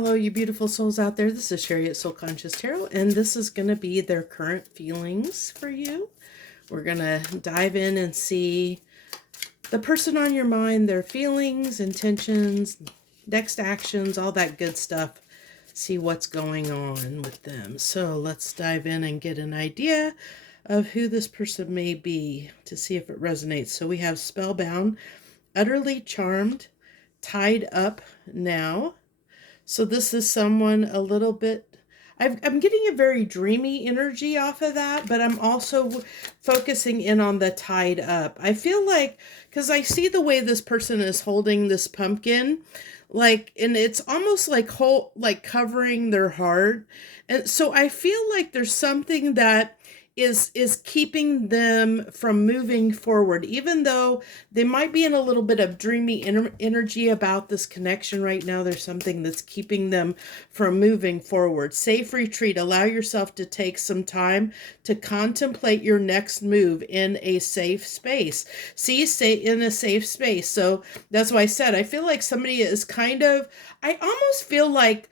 Hello, you beautiful souls out there. This is Sherry at Soul Conscious Tarot, and this is going to be their current feelings for you. We're going to dive in and see the person on your mind, their feelings, intentions, next actions, all that good stuff. See what's going on with them. So let's dive in and get an idea of who this person may be to see if it resonates. So we have spellbound, utterly charmed, tied up now. So this is someone a little bit, I'm getting a very dreamy energy off of that, but I'm also focusing in on the tied up. I feel like, because I see the way this person is holding this pumpkin, like, and it's almost like covering their heart. And so I feel like there's something that is keeping them from moving forward, even though they might be in a little bit of dreamy energy about this connection right now. There's something that's keeping them from moving forward. Safe retreat. Allow yourself to take some time to contemplate your next move in a safe space. See, stay in a safe space. So that's why I said, I feel like somebody is I almost feel like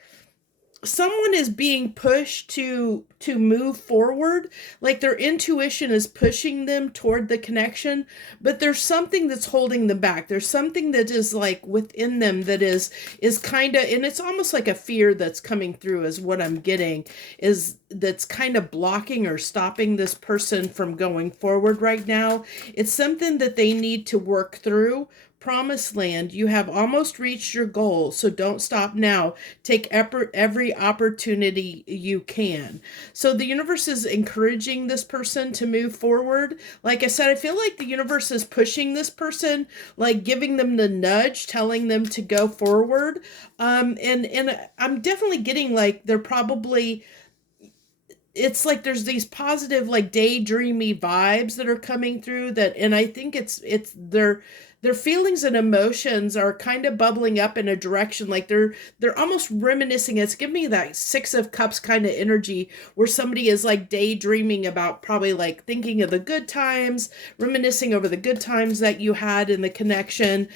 someone is being pushed to move forward, like their intuition is pushing them toward the connection, but there's something that's holding them back. There's something that is like within them that is kind of, and it's almost like a fear that's coming through is what I'm getting, is that's kind of blocking or stopping this person from going forward right now. It's something that they need to work through. Promised land, you have almost reached your goal, so don't stop now. Take every opportunity you can. So the universe is encouraging this person to move forward. Like I said, I feel like the universe is pushing this person, like giving them the nudge, telling them to go forward. And I'm definitely getting like they're probably, it's like there's these positive like daydreamy vibes that are coming through that, and I think it's their feelings and emotions are kind of bubbling up in a direction, like they're almost reminiscing. It's giving me that Six of Cups kind of energy where somebody is like daydreaming about, probably like thinking of the good times, reminiscing over the good times that you had in the connection,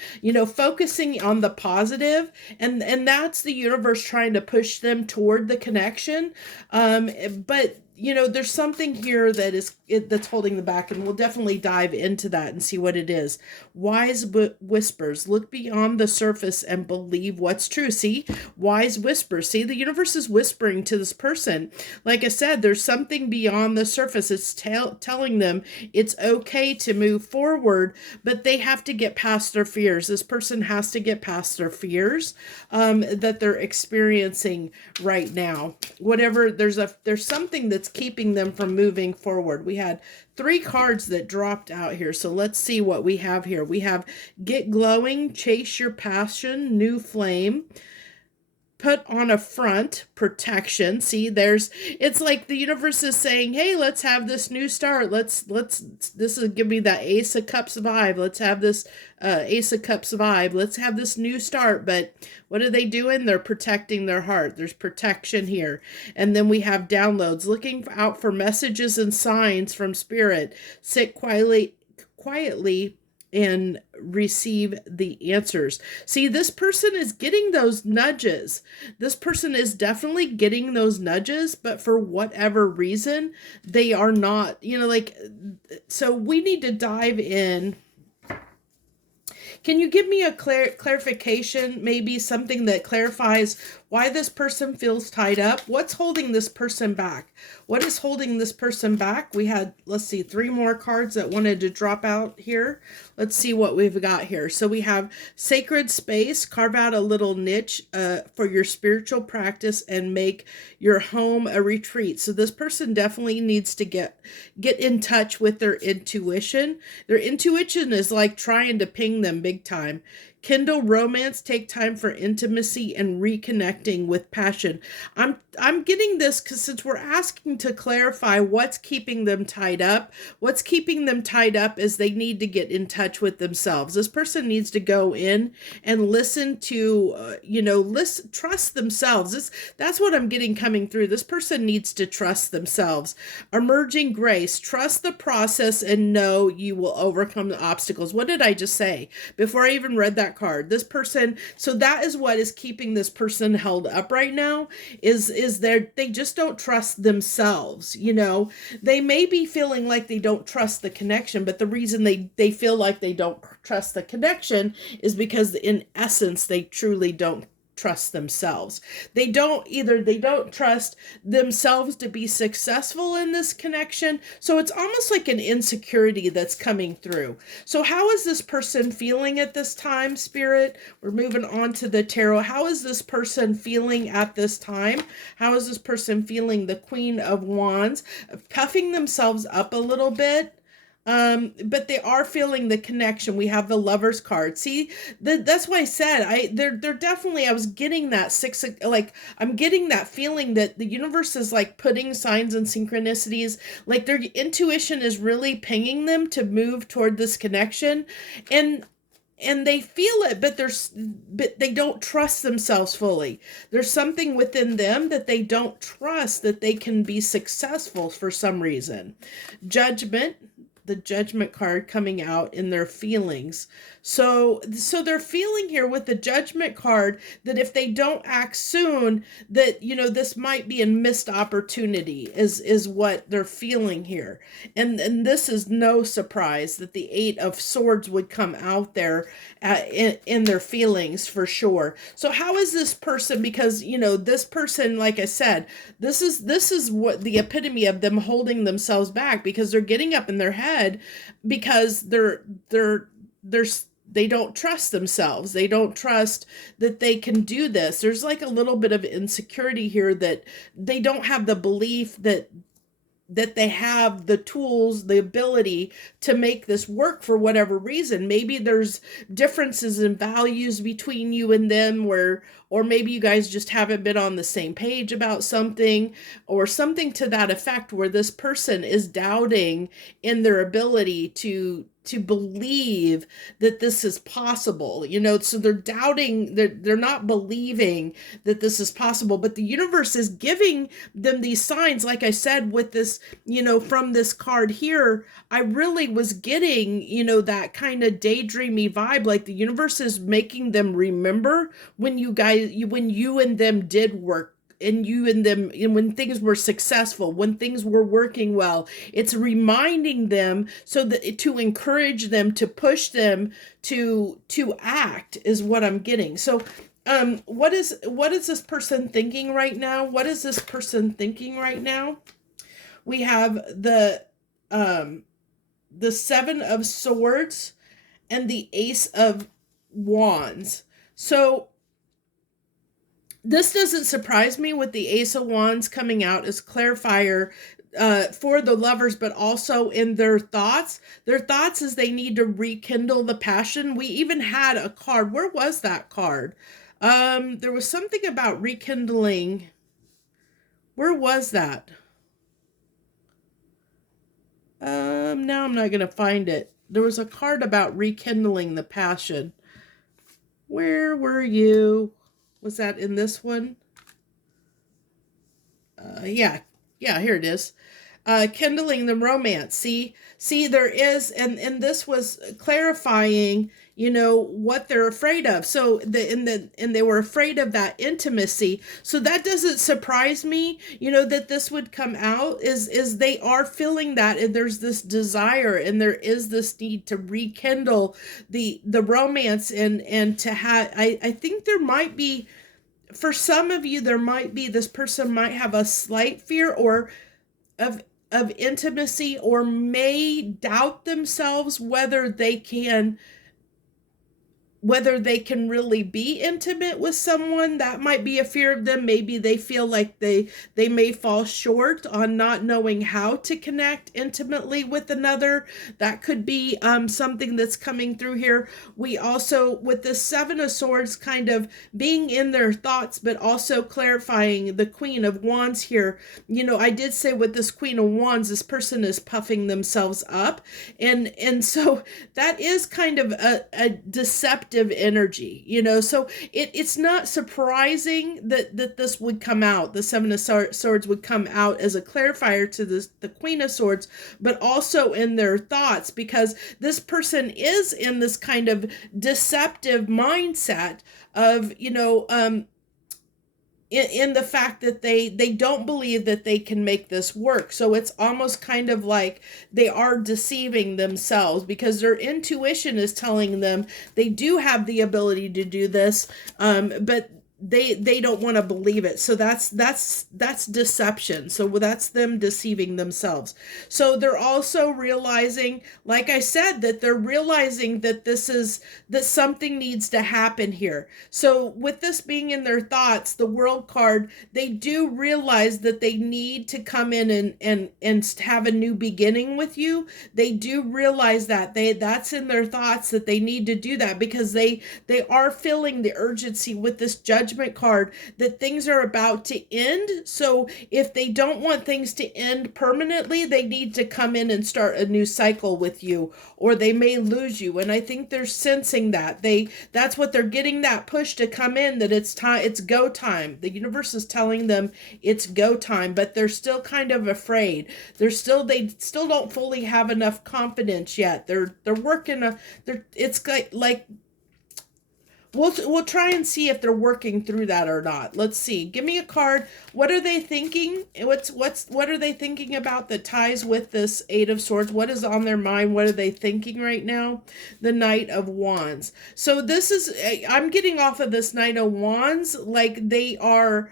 focusing on the positive, and that's the universe trying to push them toward the connection. But there's something here that's holding them back, and we'll definitely dive into that and see what it is. Wise whispers. Look beyond the surface and believe what's true. See? Wise whispers. See, the universe is whispering to this person. Like I said, there's something beyond the surface. It's telling them it's okay to move forward, but they have to get past their fears. This person has to get past their fears that they're experiencing right now. Whatever, there's something that's keeping them from moving forward. We had 3 cards that dropped out here. So let's see what we have here. We have get glowing, chase your passion, new flame, put on a front, protection. See, it's like the universe is saying, hey, let's have this new start. This is give me that Ace of Cups vibe. Let's have this Ace of Cups vibe. Let's have this new start. But what are they doing? They're protecting their heart. There's protection here. And then we have downloads, looking out for messages and signs from spirit. Sit quietly and receive the answers. See, this person is getting those nudges. This person is definitely getting those nudges, but for whatever reason, they are not, so we need to dive in. Can you give me a clarification, maybe something that clarifies why this person feels tied up? What's holding this person back? What is holding this person back? We had, let's see, 3 more cards that wanted to drop out here. Let's see what we've got here. So we have sacred space. Carve out a little niche for your spiritual practice and make your home a retreat. So this person definitely needs to get in touch with their intuition. Their intuition is like trying to ping them big time. Kindle romance, take time for intimacy and reconnecting with passion. I'm getting this because since we're asking to clarify what's keeping them tied up, what's keeping them tied up is they need to get in touch with themselves. This person needs to go in and listen to, trust themselves. That's what I'm getting coming through. This person needs to trust themselves. Emerging grace, trust the process and know you will overcome the obstacles. What did I just say? Before I even read that that card. This person, so that is what is keeping this person held up right now, is they just don't trust themselves, you know. They may be feeling like they don't trust the connection, but the reason they feel like they don't trust the connection is because in essence they truly don't trust themselves. They don't trust themselves to be successful in this connection. So it's almost like an insecurity that's coming through. So how is this person feeling at this time, Spirit? We're moving on to the tarot. How is this person feeling at this time? How is this person feeling? The Queen of Wands, puffing themselves up a little bit. But they are feeling the connection. We have the Lovers card. See, that's why I said they're definitely, I was getting that I'm getting that feeling that the universe is like putting signs and synchronicities, like their intuition is really pinging them to move toward this connection, and they feel it, but they don't trust themselves fully. There's something within them that they don't trust that they can be successful for some reason. Judgment, the Judgment card coming out in their feelings. So they're feeling here with the Judgment card that if they don't act soon, that, you know, this might be a missed opportunity is what they're feeling here. And this is no surprise that the Eight of Swords would come out there in their feelings for sure. So how is this person, because, you know, this person, like I said, this is what the epitome of them holding themselves back, because they're getting up in their head because they don't trust themselves. They don't trust that they can do this. There's like a little bit of insecurity here, that they don't have the belief that they have the tools, the ability to make this work for whatever reason. Maybe there's differences in values between you and them, or maybe you guys just haven't been on the same page about something, or something to that effect, where this person is doubting in their ability to believe that this is possible, you know. So they're doubting, they're not believing that this is possible, but the universe is giving them these signs. Like I said, with this, you know, from this card here, I really was getting, you know, that kind of daydreamy vibe, like the universe is making them remember when you and them did work, and you and them, and when things were successful, when things were working well. It's reminding them, so that to encourage them, to push them to act, is what I'm getting. So what is this person thinking right now? What is this person thinking right now? We have the Seven of Swords and the Ace of Wands. So this doesn't surprise me with the Ace of Wands coming out as clarifier for the Lovers, but also in their thoughts. Their thoughts is they need to rekindle the passion. We even had a card. Where was that card? There was something about rekindling. Where was that? Now I'm not going to find it. There was a card about rekindling the passion. Where were you? Was that in this one? Yeah, here it is. Kindling the romance. See, there is, and this was clarifying, you know, what they're afraid of. So and they were afraid of that intimacy. So that doesn't surprise me, you know, that this would come out, is they are feeling that, and there's this desire, and there is this need to rekindle the romance, and to have, I think there might be, for some of you, there might be, this person might have a slight fear or of intimacy, or may doubt themselves whether they can really be intimate with someone. That might be a fear of them. Maybe they feel like they may fall short on not knowing how to connect intimately with another. That could be something that's coming through here. We also, with the Seven of Swords kind of being in their thoughts, but also clarifying the Queen of Wands here. You know, I did say with this Queen of Wands, this person is puffing themselves up. And so that is kind of a deceptive deceptive energy, so it's not surprising that this would come out. The Seven of Swords would come out as a clarifier to the Queen of Swords, but also in their thoughts, because this person is in this kind of deceptive mindset of, in the fact that they don't believe that they can make this work. So it's almost kind of like they are deceiving themselves, because their intuition is telling them they do have the ability to do this, but they don't want to believe it. So that's deception. So that's them deceiving themselves. So they're also realizing, like I said, that they're realizing that that something needs to happen here. So with this being in their thoughts, the World card, they do realize that they need to come in and have a new beginning with you. They do realize that that's in their thoughts, that they need to do that, because they are feeling the urgency with this Judgment card that things are about to end. So if they don't want things to end permanently, they need to come in and start a new cycle with you, or they may lose you. And I think they're sensing that that's what they're getting, that push to come in, that it's time, it's go time. The universe is telling them it's go time, but they're still kind of afraid. They still don't fully have enough confidence yet. They're working it's like we'll try and see if they're working through that or not. Let's see. Give me a card. What are they thinking? What are they thinking about that ties with this Eight of Swords? What is on their mind? What are they thinking right now? The Knight of Wands. So this is, I'm getting off of this Knight of Wands like they are,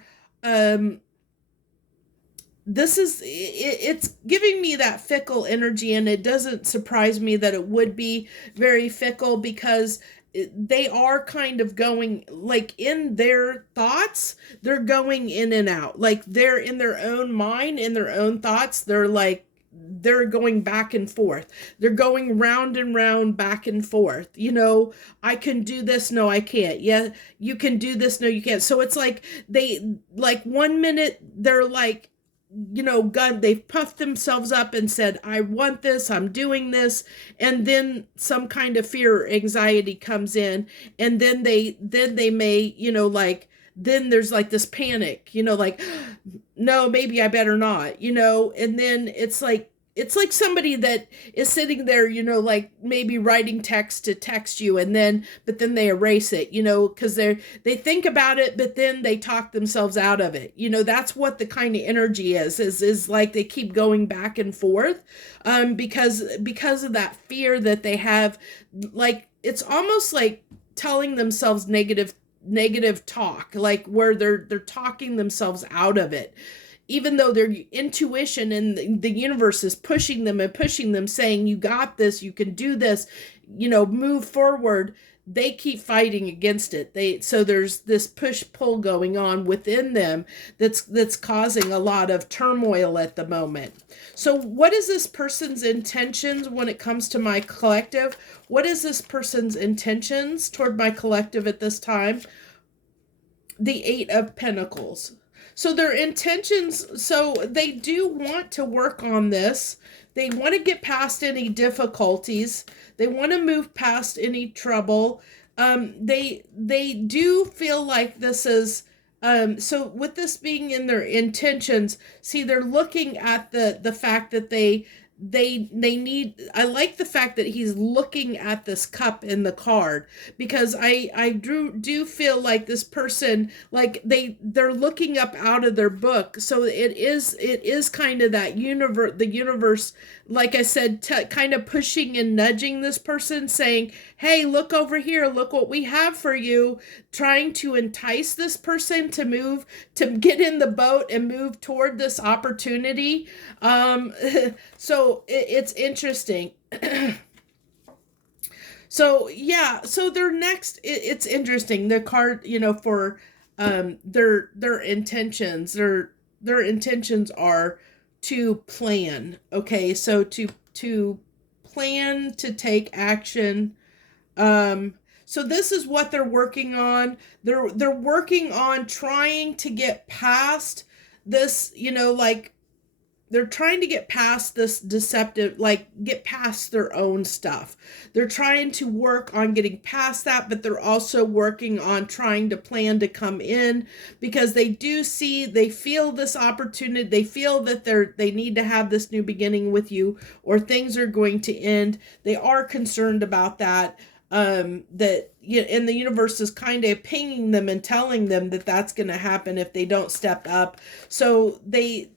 it's giving me that fickle energy, and it doesn't surprise me that it would be very fickle, because they are kind of going, like, in their thoughts, they're going in and out, like they're in their own mind, in their own thoughts, they're going back and forth. They're going round and round, back and forth. I can do this. No, I can't. Yeah, you can do this. No, you can't. So it's like like 1 minute they're like, they've puffed themselves up and said, I want this, I'm doing this. And then some kind of fear or anxiety comes in. And then they may, then there's like this panic, like, no, maybe I better not, and then it's like somebody that is sitting there, like maybe writing text to text you, but then they erase it, because they think about it, but then they talk themselves out of it. That's what the kind of energy is like they keep going back and forth, because of that fear that they have. Like, it's almost like telling themselves negative talk, like where they're talking themselves out of it, even though their intuition and the universe is pushing them, saying, you got this, you can do this, move forward. They keep fighting against it. So there's this push-pull going on within them that's causing a lot of turmoil at the moment. So what is this person's intentions when it comes to my collective? What is this person's intentions toward my collective at this time? The Eight of Pentacles. So their intentions, so they do want to work on this. They want to get past any difficulties. They want to move past any trouble. They do feel like this is, so with this being in their intentions, see, they're looking at the fact that they need, I like the fact that he's looking at this cup in the card, because I do feel like this person, like they're looking up out of their book. So it is kind of that the universe, like I said, kind of pushing and nudging this person, saying, hey, look over here, look what we have for you, trying to entice this person to get in the boat and move toward this opportunity. So it's interesting. So yeah, so their next, it's interesting. The card, for their intentions, their intentions are to plan. Okay, so to plan, to take action. So this is what they're working on. They're working on trying to get past this, like they're trying to get past this deceptive, like get past their own stuff. They're trying to work on getting past that, but they're also working on trying to plan to come in, because they do see, they feel this opportunity, they feel that they need to have this new beginning with you, or things are going to end. They are concerned about that. That, and the universe is kind of pinging them and telling them that that's going to happen if they don't step up. So they,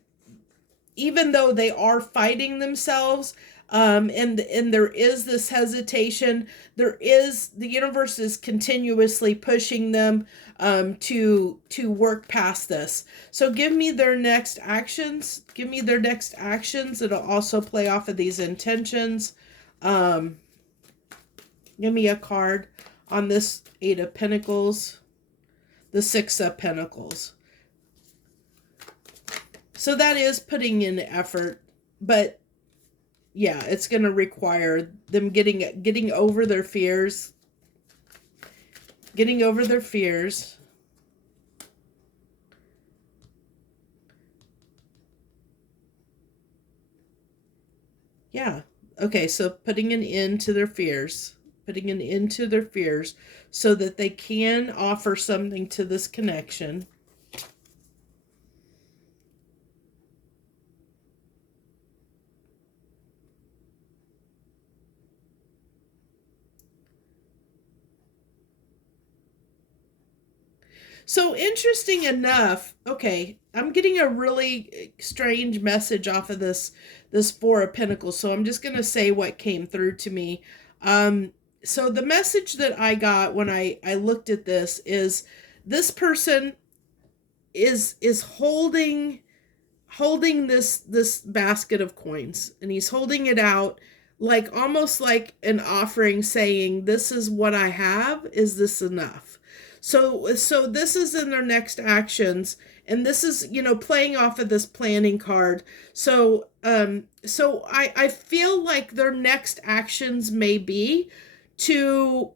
even though they are fighting themselves, and there is this hesitation, there is, the universe is continuously pushing them to work past this. So give me their next actions. Give me their next actions. It'll also play off of these intentions. Give me a card on this Eight of Pentacles, the Six of Pentacles. So that is putting in effort, but yeah, it's going to require them getting over their fears, getting over their fears. Yeah. Okay, so putting an end to their fears, putting an end to their fears so that they can offer something to this connection. So interesting enough, okay, I'm getting a really strange message off of this Four of Pentacles. So I'm just going to say what came through to me. So the message that I got when I looked at this person is holding this basket of coins, and he's holding it out like almost like an offering, saying, this is what I have, is this enough? So this is in their next actions, and this is, playing off of this planning card. So I feel like their next actions may be to,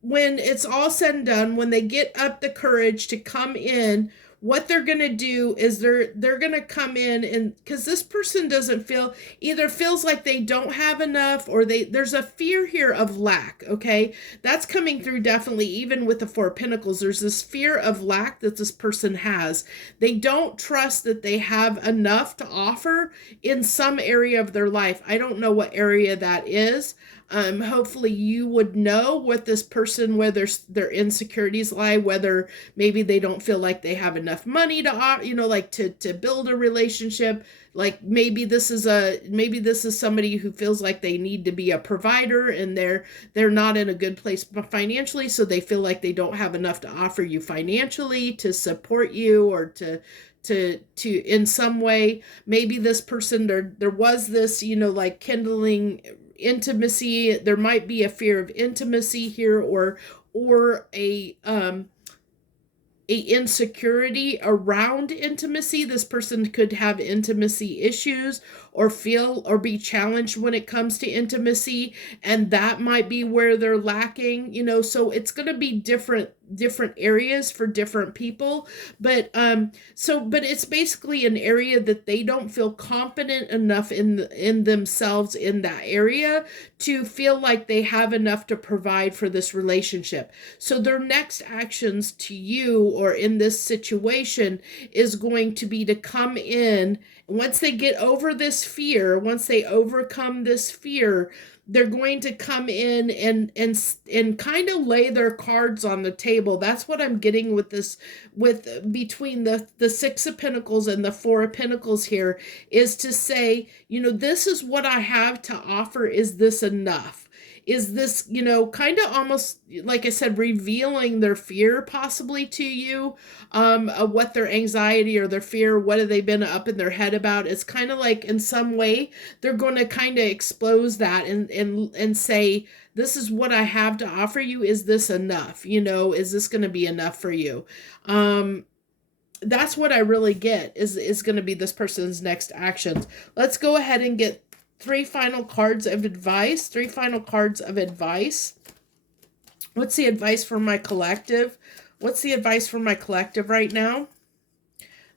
when it's all said and done, when they get up the courage to come in, what they're going to do is they're going to come in, and because this person doesn't feel, either feels like they don't have enough, or there's a fear here of lack. Okay, that's coming through definitely. Even with the Four of Pentacles, there's this fear of lack that this person has. They don't trust that they have enough to offer in some area of their life. I don't know what area that is. Hopefully you would know what this person, where their insecurities lie, whether maybe they don't feel like they have enough money to, like to build a relationship. Like maybe this is somebody who feels like they need to be a provider, and they're not in a good place financially, so they feel like they don't have enough to offer you financially to support you, or to in some way. Maybe this person, there was this, like kindling intimacy. There might be a fear of intimacy here, or a insecurity around intimacy. This person could have intimacy issues, or feel or be challenged when it comes to intimacy, and that might be where they're lacking. So it's going to be different areas for different people, but it's basically an area that they don't feel confident enough in themselves in that area to feel like they have enough to provide for this relationship. So their next actions to you, or in this situation, is going to be to come in. Once they get over this fear, once they overcome this fear, they're going to come in and kind of lay their cards on the table. That's what I'm getting with this, with between the Six of Pentacles and the Four of Pentacles here, is to say, this is what I have to offer. Is this enough? Is this, kind of almost, like I said, revealing their fear possibly to you, of what their anxiety or their fear, what have they been up in their head about? It's kind of like, in some way, they're going to kind of expose that and say, this is what I have to offer you. Is this enough? Is this going to be enough for you? That's what I really get is going to be this person's next actions. Let's go ahead and get three final cards of advice. What's the advice for my collective? What's the advice for my collective right now?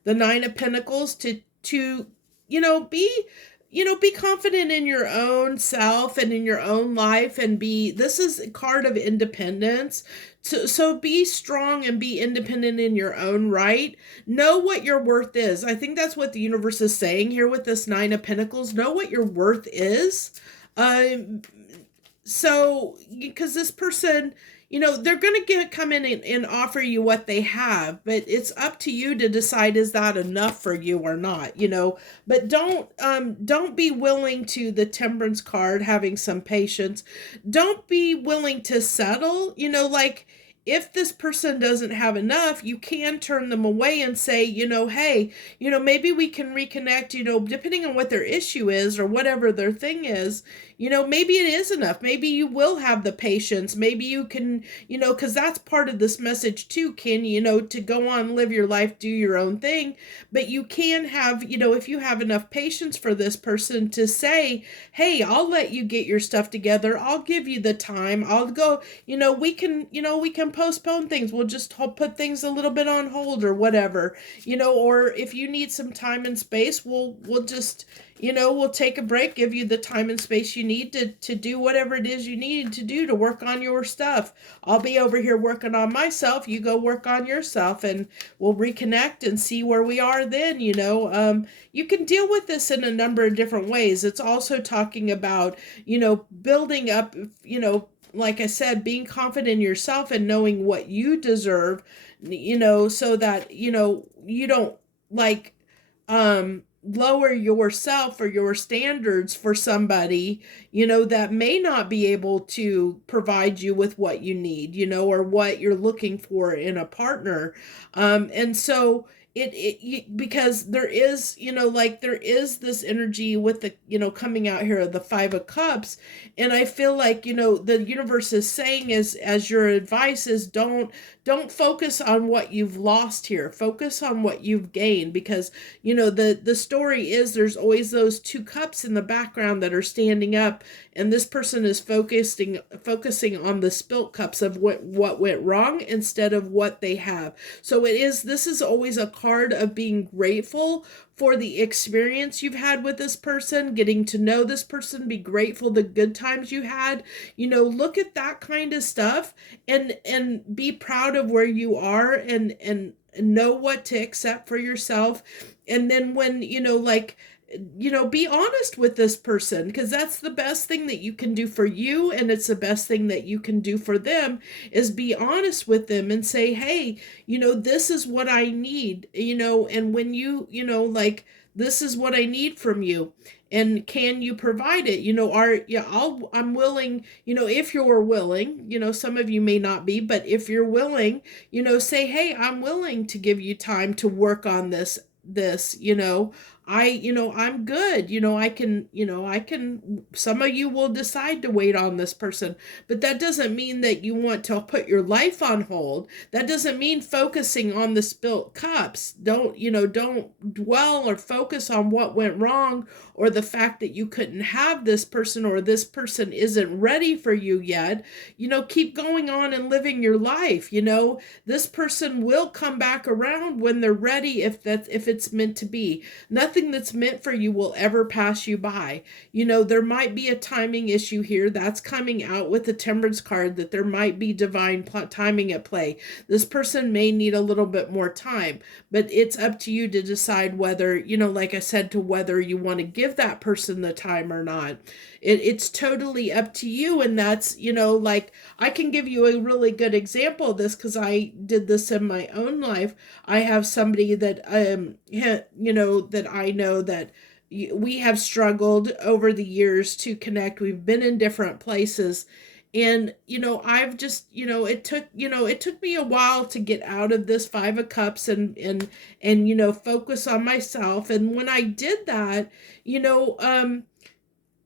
The Nine of Pentacles to be confident in your own self and in your own life, and this is a card of independence. So be strong and be independent in your own right. Know what your worth is. I think that's what the universe is saying here with this Nine of Pentacles. Know what your worth is. Um, so because this person, they're going to come in and offer you what they have, but it's up to you to decide, is that enough for you or not. But don't be willing to, the Temperance card, having some patience. Don't be willing to settle. Like, if this person doesn't have enough, you can turn them away and say, hey, maybe we can reconnect, depending on what their issue is or whatever their thing is. Maybe it is enough. Maybe you will have the patience. Maybe you can, because that's part of this message too, Ken, to go on, live your life, do your own thing. But you can have, if you have enough patience for this person to say, hey, I'll let you get your stuff together. I'll give you the time. I'll go, we can postpone things. We'll just put things a little bit on hold or whatever, or if you need some time and space, we'll just, we'll take a break, give you the time and space you need to do whatever it is you need to do to work on your stuff. I'll be over here working on myself. You go work on yourself, and we'll reconnect and see where we are then. You can deal with this in a number of different ways. It's also talking about, building up, like I said, being confident in yourself and knowing what you deserve, so that, you don't like, lower yourself or your standards for somebody, that may not be able to provide you with what you need, or what you're looking for in a partner. And so because there is, there is this energy with the, coming out here of the Five of Cups. And I feel like, the universe is saying, as your advice is, don't focus on what you've lost here. Focus on what you've gained, because, the story is there's always those two cups in the background that are standing up, and this person is focusing on the spilt cups of what went wrong instead of what they have. So this is always a card of being grateful for the experience you've had with this person, getting to know this person, be grateful the good times you had, look at that kind of stuff, and be proud of where you are, and know what to accept for yourself. And then when, be honest with this person, because that's the best thing that you can do for you, and it's the best thing that you can do for them, is be honest with them and say, hey, this is what I need, and when this is what I need from you, and can you provide it? I'm willing, if you're willing, some of you may not be, but if you're willing, say, hey, I'm willing to give you time to work on this, I'm good. I can, some of you will decide to wait on this person, but that doesn't mean that you want to put your life on hold. That doesn't mean focusing on the spilt cups. Don't dwell or focus on what went wrong, or the fact that you couldn't have this person, or this person isn't ready for you yet. Keep going on and living your life. This person will come back around when they're ready, if it's meant to be. Nothing that's meant for you will ever pass you by. There might be a timing issue here. That's coming out with the Temperance card, that there might be divine timing at play. This person may need a little bit more time, but it's up to you to decide whether, like I said, to whether you want to give that person the time or not. It's totally up to you. And that's, I can give you a really good example of this, because I did this in my own life. I have somebody that, that I know that we have struggled over the years to connect. We've been in different places, and, I've just, it took me a while to get out of this Five of Cups and focus on myself. And when I did that,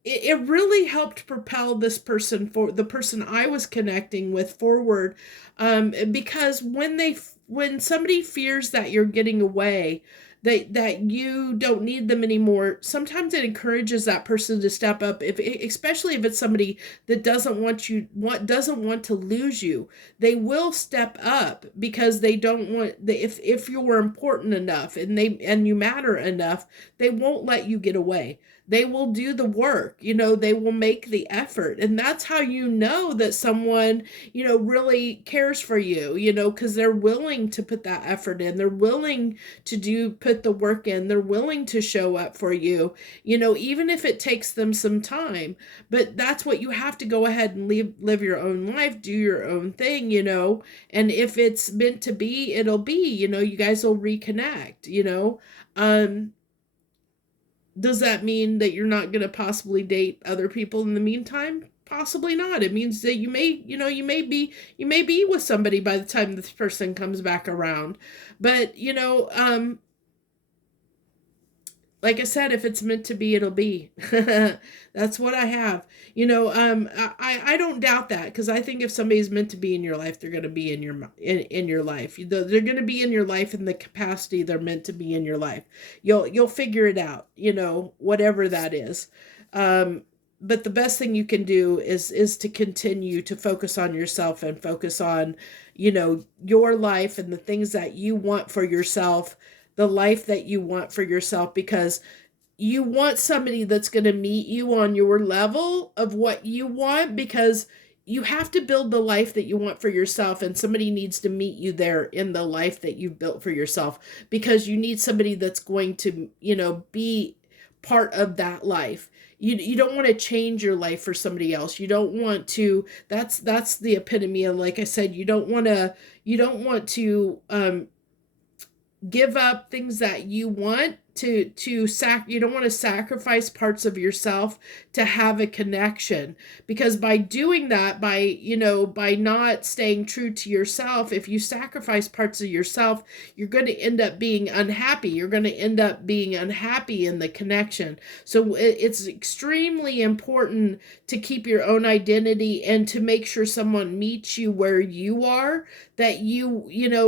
it really helped propel this person, for the person I was connecting with, forward. Because when somebody fears that you're getting away, that you don't need them anymore, sometimes it encourages that person to step up, especially if it's somebody that doesn't want to lose you. They will step up because they don't want, if you were important enough and you matter enough, they won't let you get away. They will do the work, they will make the effort. And that's how you know that someone, really cares for you, because they're willing to put that effort in. They're willing to put the work in. They're willing to show up for you, even if it takes them some time. But that's what you have to go ahead and live your own life, do your own thing, and if it's meant to be, it'll be, you guys will reconnect, um, does that mean that you're not going to possibly date other people in the meantime? Possibly not. It means that you may be with somebody by the time this person comes back around. But, like I said, if it's meant to be, it'll be. That's what I have. I don't doubt that, because I think if somebody's meant to be in your life, they're going to be in your life. They're going to be in your life in the capacity they're meant to be in your life. You'll figure it out, whatever that is. But the best thing you can do is to continue to focus on yourself and focus on, your life and the things that you want for yourself, the life that you want for yourself, because you want somebody that's going to meet you on your level of what you want, because you have to build the life that you want for yourself, and somebody needs to meet you there in the life that you've built for yourself, because you need somebody that's going to, be part of that life. You don't want to change your life for somebody else. You don't want to, that's the epitome of, like I said, you don't want to give up things that you want you don't want to sacrifice parts of yourself to have a connection, because by doing that, by not staying true to yourself, if you sacrifice parts of yourself, you're going to end up being unhappy. You're going to end up being unhappy in the connection. So it's extremely important to keep your own identity and to make sure someone meets you where you are, that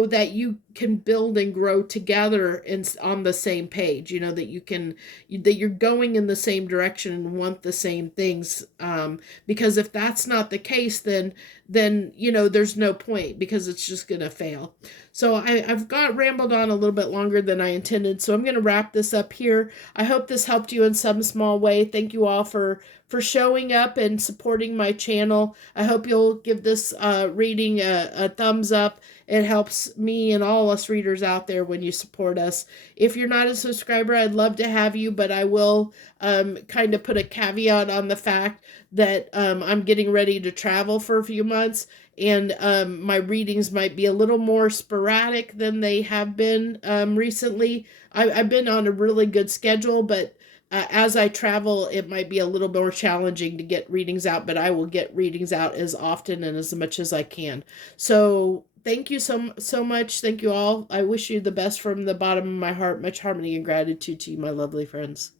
that you can build and grow together and on the same page, that you're going in the same direction and want the same things. Because if that's not the case, then there's no point, because it's just going to fail. So I've rambled on a little bit longer than I intended, so I'm going to wrap this up here. I hope this helped you in some small way. Thank you all for showing up and supporting my channel. I hope you'll give this reading a thumbs up. It helps me and all us readers out there when you support us. If you're not a subscriber, I'd love to have you, but I will kind of put a caveat on the fact that I'm getting ready to travel for a few months, and my readings might be a little more sporadic than they have been recently. I've been on a really good schedule, but as I travel, it might be a little more challenging to get readings out, but I will get readings out as often and as much as I can. So thank you so much. Thank you all. I wish you the best from the bottom of my heart. Much harmony and gratitude to you, my lovely friends.